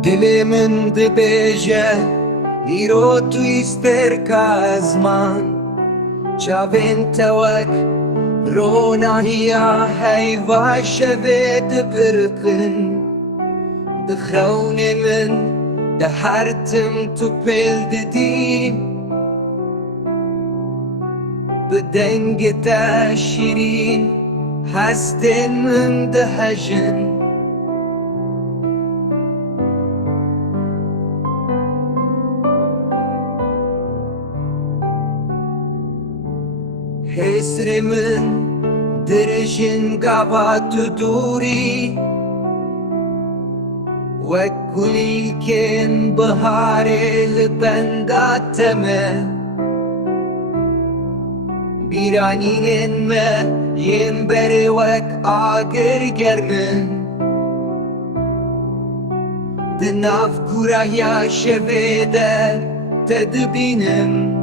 Dilimin dibêje îro tu îster ka zman Çavên te wek ronahiya heyva şevê dibiriqin Di xewnê min de her tim tu pêl didî Bi dengê te şîrîn hestên min dihejin Hesrimin dirjin gava tu dûrî Wek kulîlkên biharê li benda te me Bîranînên me yên berê wek agir germin Di nav kurahiya şevê de te dibînim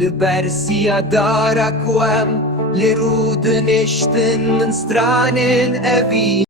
Li ber siyadara ku em li rû diniştin min stranên evî